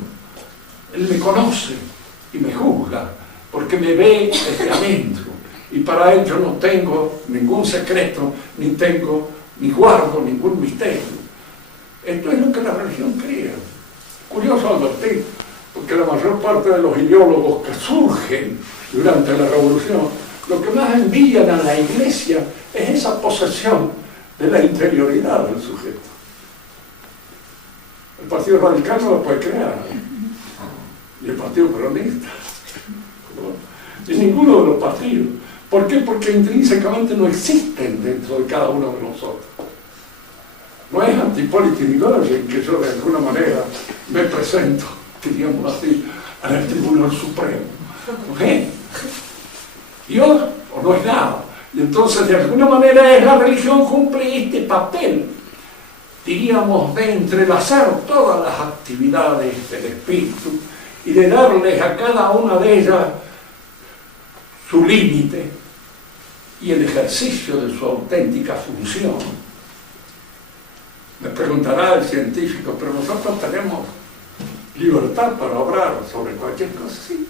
Él me conoce y me juzga, porque me ve desde adentro. Y para él yo no tengo ningún secreto, ni guardo ningún misterio. Esto es lo que la religión crea. Curioso advertir, porque la mayor parte de los ideólogos que surgen durante la revolución, lo que más envían a la iglesia es esa posesión de la interioridad del sujeto. El Partido Radical no lo puede crear, y el Partido Peronista, y ninguno de los partidos. ¿Por qué? Porque intrínsecamente no existen dentro de cada uno de nosotros. No es anti-polity en que yo de alguna manera me presento, diríamos así, en el Tribunal Supremo. ¿Okay? Dios o no es nada. Y entonces de alguna manera la religión cumple este papel, diríamos, de entrelazar todas las actividades del espíritu y de darles a cada una de ellas su límite y el ejercicio de su auténtica función. Me preguntará el científico, pero nosotros tenemos libertad para obrar sobre cualquier cosa, sí.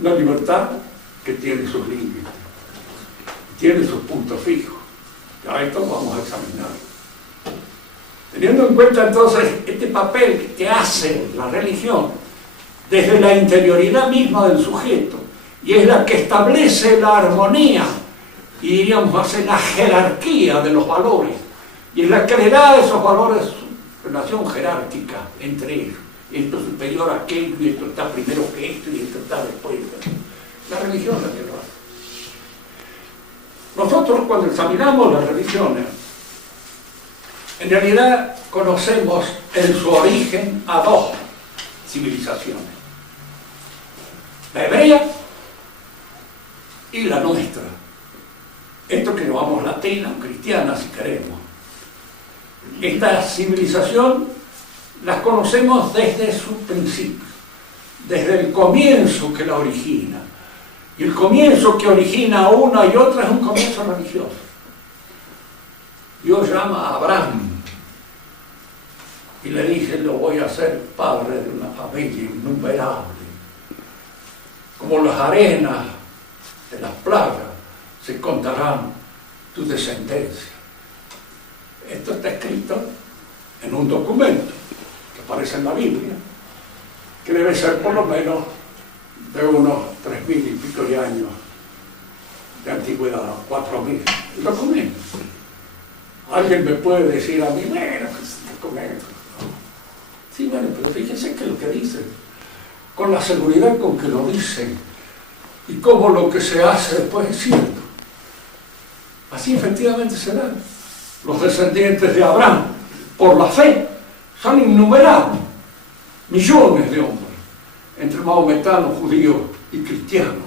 Una libertad que tiene sus límites, tiene sus puntos fijos. A esto vamos a examinar. Teniendo en cuenta entonces este papel que hace la religión desde la interioridad misma del sujeto, y es la que establece la armonía y diríamos hace la jerarquía de los valores, y es la que le da a esos valores su relación jerárquica entre ellos. Esto es superior a aquello, y esto está primero que esto, y esto está después. La religión es la que lo hace. Nosotros, cuando examinamos las religiones, en realidad conocemos en su origen a dos civilizaciones: la hebrea y la nuestra. Esto que llamamos latina o cristiana, si queremos. Esta civilización las conocemos desde su principio, desde el comienzo que la origina. Y el comienzo que origina una y otra es un comienzo religioso. Dios llama a Abraham y le dice: lo voy a hacer padre de una familia innumerable. Como las arenas de las playas se contarán tu descendencia. Esto está escrito en un documento que aparece en la Biblia, que debe ser por lo menos de unos 3.000 y pico de años de antigüedad, 4.000. El documento. Alguien me puede decir a mí, bueno, pues con esto. Sí, bueno, pero fíjense que lo que dicen, con la seguridad con que lo dicen, y cómo lo que se hace después es cierto. Así efectivamente será. Los descendientes de Abraham, por la fe, son innumerables, millones de hombres, entre maometanos, judíos y cristianos,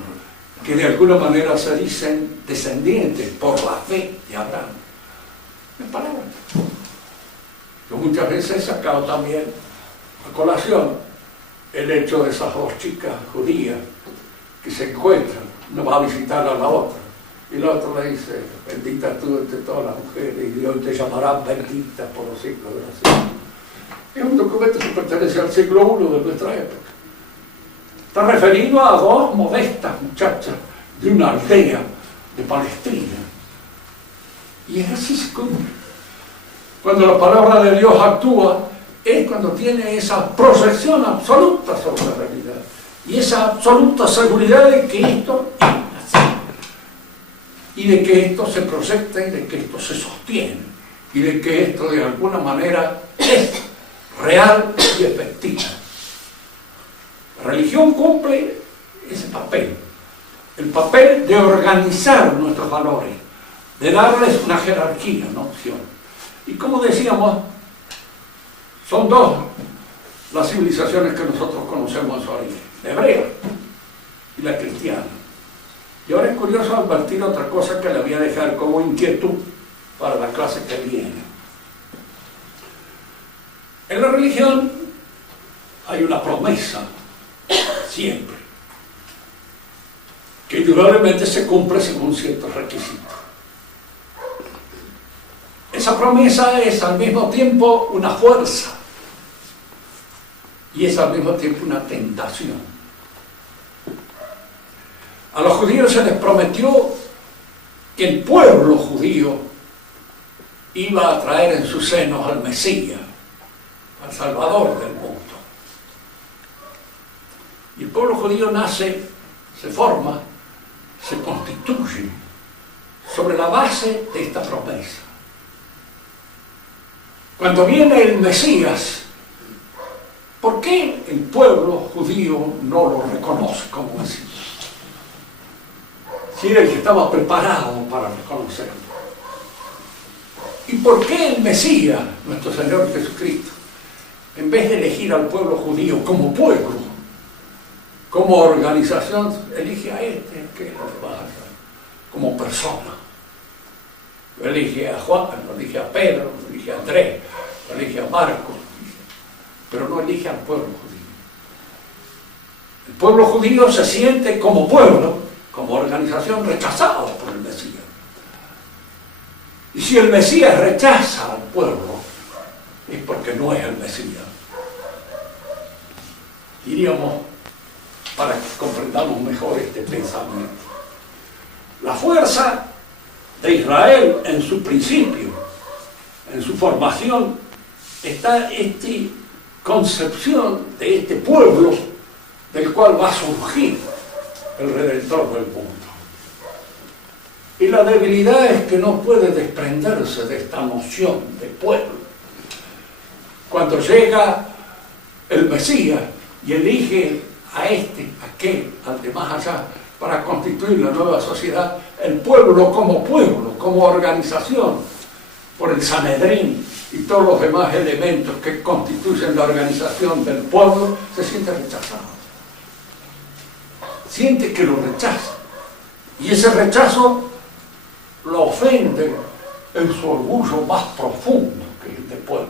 que de alguna manera se dicen descendientes por la fe de Abraham. En palabras. Yo muchas veces he sacado también a colación el hecho de esas dos chicas judías que se encuentran, una va a visitar a la otra, y la otra le dice, bendita tú entre todas las mujeres, y Dios te llamará bendita por los siglos de la ciudad. Es un documento que pertenece al siglo I de nuestra época. Está referido a dos modestas muchachas de una aldea de Palestina. Y es así se cumple. Cuando la palabra de Dios actúa, es cuando tiene esa proyección absoluta sobre la realidad. Y esa absoluta seguridad de que esto es así. Y de que esto se proyecta y de que esto se sostiene. Y de que esto de alguna manera es real y efectiva. La religión cumple ese papel. El papel de organizar nuestros valores, de darles una jerarquía, una opción. Y como decíamos, son dos las civilizaciones que nosotros conocemos en su origen, la hebrea y la cristiana. Y ahora es curioso advertir otra cosa que le voy a dejar como inquietud para la clase que viene. En la religión hay una promesa, siempre, que indudablemente se cumple según ciertos requisitos. Esa promesa es al mismo tiempo una fuerza y es al mismo tiempo una tentación. A los judíos se les prometió que el pueblo judío iba a traer en sus senos al Mesías, al Salvador del mundo. Y el pueblo judío nace, se forma, se constituye sobre la base de esta promesa. Cuando viene el Mesías, ¿por qué el pueblo judío no lo reconoce como Mesías? Si era el que estaba preparado para reconocerlo. ¿Y por qué el Mesías, nuestro Señor Jesucristo, en vez de elegir al pueblo judío como pueblo, como organización, elige a este, que es lo que va a hacer, como persona? Lo elige a Juan, lo elige a Pedro, lo elige a Andrés, lo elige a Marcos, pero no elige al pueblo judío. El pueblo judío se siente como pueblo, como organización, rechazado por el Mesías. Y si el Mesías rechaza al pueblo, es porque no es el Mesías. Diríamos, para que comprendamos mejor este pensamiento, la fuerza de Israel en su principio, en su formación, está esta concepción de este pueblo del cual va a surgir el Redentor del mundo. Y la debilidad es que no puede desprenderse de esta noción de pueblo. Cuando llega el Mesías y elige a este, a aquel, al de más allá, para constituir la nueva sociedad, el pueblo, como organización, por el Sanedrín y todos los demás elementos que constituyen la organización del pueblo, se siente rechazado. Siente que lo rechaza. Y ese rechazo lo ofende en su orgullo más profundo, que es el de pueblo.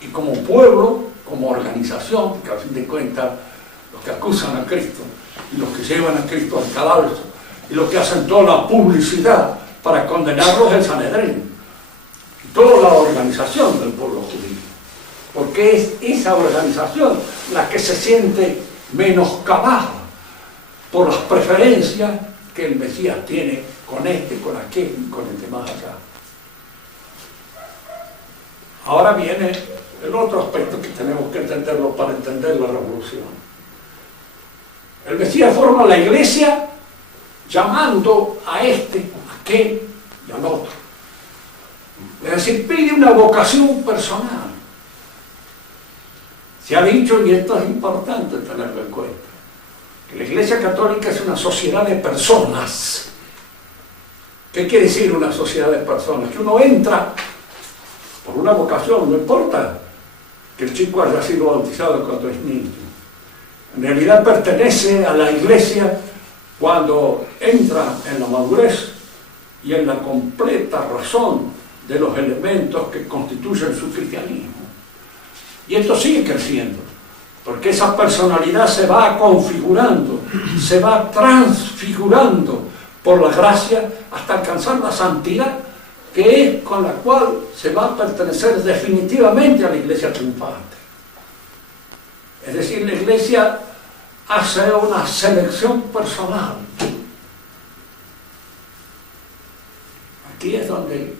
Y como pueblo, como organización, que a fin de cuentas los que acusan a Cristo y los que llevan a Cristo al cadalso y los que hacen toda la publicidad para condenarlos es el Sanedrín y toda la organización del pueblo judío, porque es esa organización la que se siente menoscabada por las preferencias que el Mesías tiene con este, con aquel y con el de más allá. Ahora viene el otro aspecto que tenemos que entenderlo para entender la revolución. El Mesías forma la iglesia llamando a este, a aquel y al otro. Es decir, pide una vocación personal. Se ha dicho, y esto es importante tenerlo en cuenta, que la Iglesia Católica es una sociedad de personas. ¿Qué quiere decir una sociedad de personas? Que uno entra por una vocación, no importa que el chico haya sido bautizado cuando es niño. En realidad pertenece a la Iglesia cuando entra en la madurez y en la completa razón de los elementos que constituyen su cristianismo. Y esto sigue creciendo, porque esa personalidad se va configurando, se va transfigurando por la gracia hasta alcanzar la santidad, que es con la cual se va a pertenecer definitivamente a la Iglesia triunfante. Es decir, la Iglesia hace una selección personal. Aquí es donde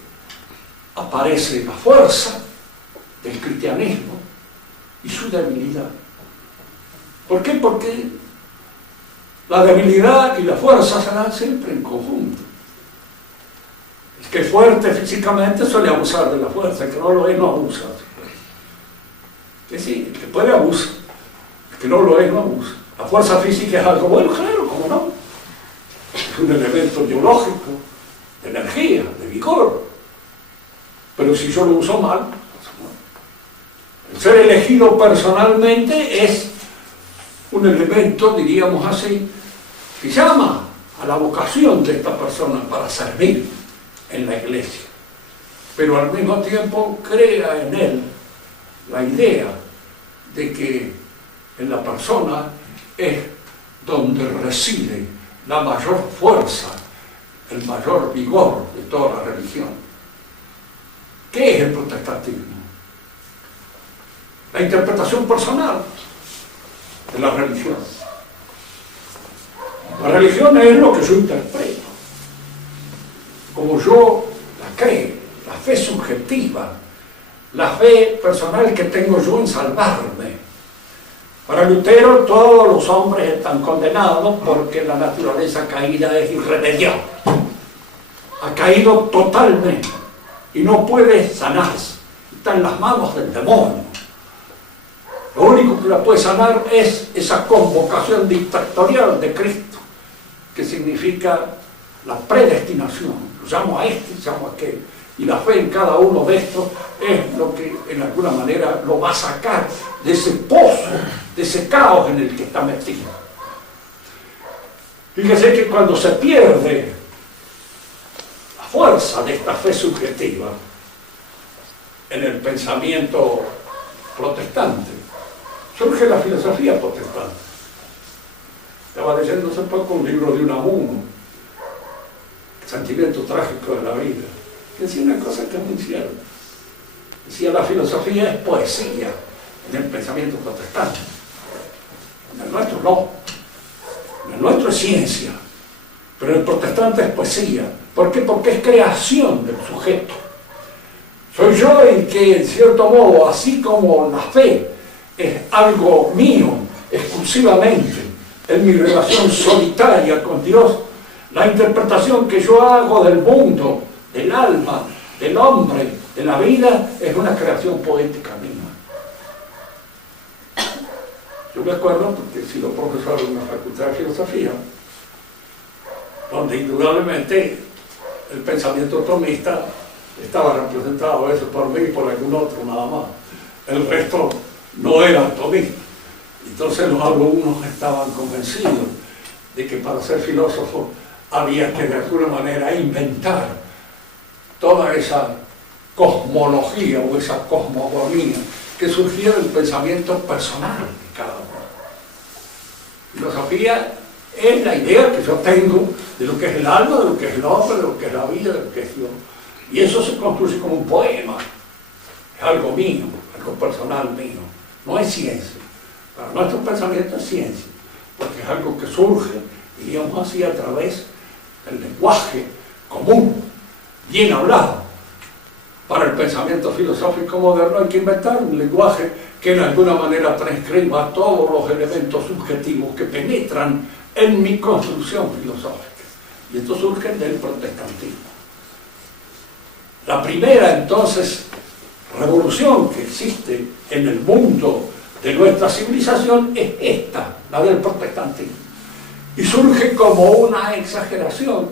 aparece la fuerza del cristianismo y su debilidad. ¿Por qué? Porque la debilidad y la fuerza se dan siempre en conjunto. El que es fuerte físicamente suele abusar de la fuerza, el que no lo es no abusa. Que sí, el que puede abusa, el que no lo es no abusa. La fuerza física es algo bueno, claro, ¿cómo no? Es un elemento biológico, de energía, de vigor. Pero si yo lo uso mal, el ser elegido personalmente es un elemento, diríamos así, que llama a la vocación de esta persona para servir en la Iglesia, pero al mismo tiempo crea en él la idea de que en la persona es donde reside la mayor fuerza, el mayor vigor de toda la religión. ¿Qué es el protestantismo? La interpretación personal de la religión. La religión es lo que yo interpreto, como yo la creo, la fe subjetiva, la fe personal que tengo yo en salvarme. Para Lutero todos los hombres están condenados porque la naturaleza caída es irremediable. Ha caído totalmente y no puede sanarse. Está en las manos del demonio. Lo único que la puede sanar es esa convocación dictatorial de Cristo, que significa la predestinación. Lo llamo a este, lo llamo a aquel. Y la fe en cada uno de estos es lo que en alguna manera lo va a sacar de ese pozo, de ese caos en el que está metido. Fíjese que cuando se pierde la fuerza de esta fe subjetiva en el pensamiento protestante, surge la filosofía protestante. Estaba leyendo hace poco un libro de Unamuno, El sentimiento trágico de la vida, que decía una cosa que es muy cierta. Decía, la filosofía es poesía en el pensamiento protestante. En el nuestro no. En el nuestro es ciencia. Pero el protestante es poesía. ¿Por qué? Porque es creación del sujeto. Soy yo el que, en cierto modo, así como la fe es algo mío, exclusivamente, en mi relación solitaria con Dios, la interpretación que yo hago del mundo, del alma, del hombre, de la vida, es una creación poética mía. Yo me acuerdo, porque he sido profesor en una facultad de filosofía, donde indudablemente el pensamiento tomista estaba representado eso por mí y por algún otro nada más. El resto no era tomista. Entonces los alumnos estaban convencidos de que para ser filósofo había que de alguna manera inventar toda esa cosmología o esa cosmogonía que surgía del pensamiento personal de cada uno. Filosofía es la idea que yo tengo de lo que es el alma, de lo que es el hombre, de lo que es la vida, de lo que es Dios. Y eso se construye como un poema. Es algo mío, algo personal mío. No es ciencia. Para nuestro pensamiento es ciencia, porque es algo que surge, diríamos así, a través del lenguaje común, bien hablado. Para el pensamiento filosófico moderno hay que inventar un lenguaje que en alguna manera transcriba todos los elementos subjetivos que penetran en mi construcción filosófica. Y esto surge del protestantismo. La primera, entonces, revolución que existe en el mundo de nuestra civilización es esta, la del protestantismo. Y surge como una exageración,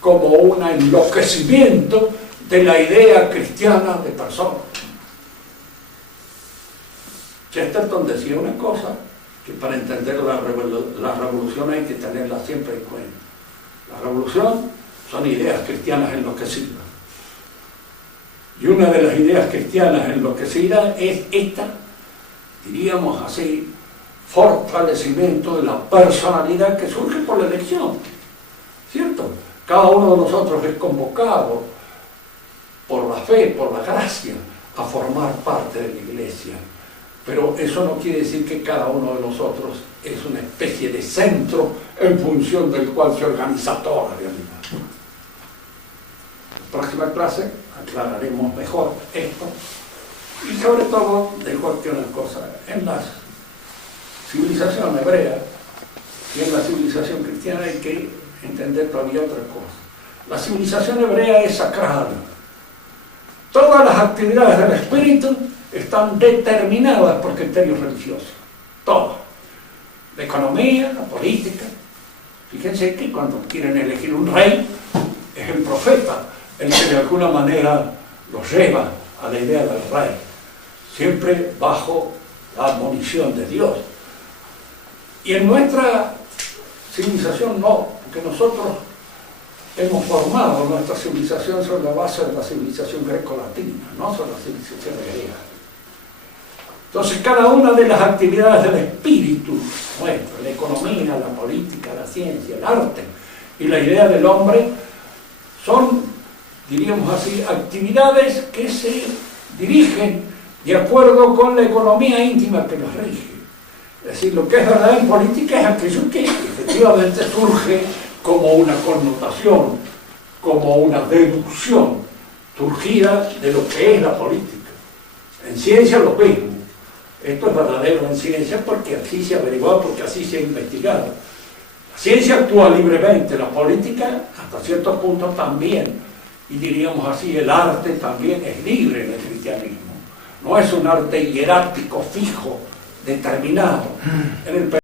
como un enloquecimiento de la idea cristiana de persona. Chesterton decía una cosa que para entender la revolución hay que tenerla siempre en cuenta. La revolución son ideas cristianas enloquecidas. Y una de las ideas cristianas enloquecidas es esta, diríamos así, fortalecimiento de la personalidad que surge por la elección, ¿cierto? Cada uno de nosotros es convocado por la fe, por la gracia, a formar parte de la iglesia. Pero eso no quiere decir que cada uno de nosotros es una especie de centro en función del cual se organiza toda la realidad. En la próxima clase aclararemos mejor esto y sobre todo dejo aquí una cosa. En la civilización hebrea y en la civilización cristiana hay que entender todavía otra cosa. La civilización hebrea es sacral. Todas las actividades del espíritu están determinadas por criterios religiosos. Todas. La economía, la política. Fíjense que cuando quieren elegir un rey, es el profeta el que de alguna manera los lleva a la idea del rey. Siempre bajo la admonición de Dios. Y en nuestra civilización no, porque nosotros hemos formado nuestra civilización sobre la base de la civilización greco-latina, no sobre la civilización griega. Entonces, cada una de las actividades del espíritu nuestro, la economía, la política, la ciencia, el arte y la idea del hombre, son, diríamos así, actividades que se dirigen de acuerdo con la economía íntima que nos rige. Es decir, lo que es verdad en política es aquello que efectivamente surge como una connotación, como una deducción surgida de lo que es la política. En ciencia lo mismo. Esto es verdadero en ciencia porque así se ha averiguado, porque así se ha investigado. La ciencia actúa libremente, la política hasta cierto punto también. Y diríamos así, el arte también es libre en el cristianismo. No es un arte hierático, fijo, determinado. En el